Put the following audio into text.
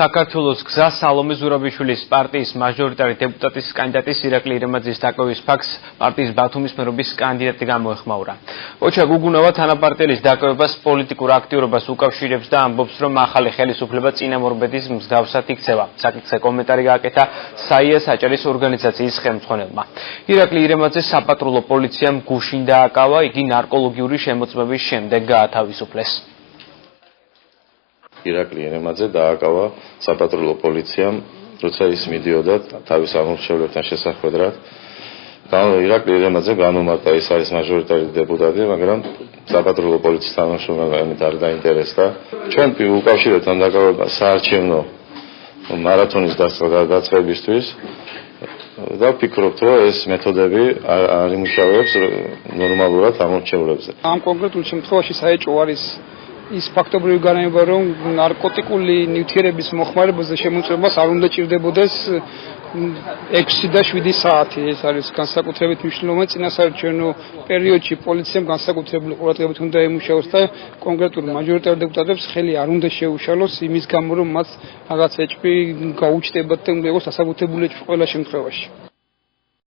საქართველოს გზა სალომე ზურაბიშვილის პარტიის მაჟორიტარი დეპუტატის კანდიდატის ირაკლი ირემაძის დაკავების ფაქტს პარტიის ბათუმის მერობის კანდიდატი გამოეხმაურა. ოჩა გუგუნავა თანაპარტიელის დაკავებას პოლიტიკურ აქტიურობას უკავშირებს და ამბობს, რომ ახალი ხელისუფლება წინამორბედის მსგავსად იქცევა. საკითხზე კომენტარი გააკეთა საია საჭერის ორგანიზაციის ხელმძღვანელმა. ირაკლი ირემაძე საპატრულო პოლიციამ გუშინ დააკავა, იგი ნარკოლოგიური შემოწმების შემდეგ გაათავისუფლეს. ირაკლი ირემაძე დააკავა საპატრულო პოლიციამ, როცა ის მიდიოდა თავის ამორჩეულებთან შესახვედრად. ირაკლი ირემაძე განუმარტა, ის არის მაჟორიტარი დეპუტატი, მაგრამ საპატრულო პოლიციის თანამშრომელმა არ დაინტერესდა. ჩვენ უკავშირებთ ამ დაკავებას საარჩევნო მარათონის დაწყებისთვის და ვფიქრობთ, რომ ეს მეთოდები არ იმუშავებს ნორმალურად ამორჩეულებზე. ამ კონკრეტულ შემთხვევაში საეჭვო არის ის ფაქტობრივი განმეორება, რომ ნარკოტიკული ნივთიერების მოხმარებაზე შემოწმებას არ უნდა ჭირდებოდეს 6 და 7 საათი. ეს არის განსაკუთრებით მნიშვნელოვანი. წინასაარჩევნო პერიოდში პოლიციამ განსაკუთრებული ყურადღებით უნდა ემუშაოს და კონკრეტულ მაჟორიტარ დეპუტატებს ხელი არ უნდა შეუშალოს იმის გამო, რომ მათ რაღაც ეჭვი გაუჩნდებათ და უნდა იყოს დასაბუთებული ეჭვი ყველა შემთხვევაში.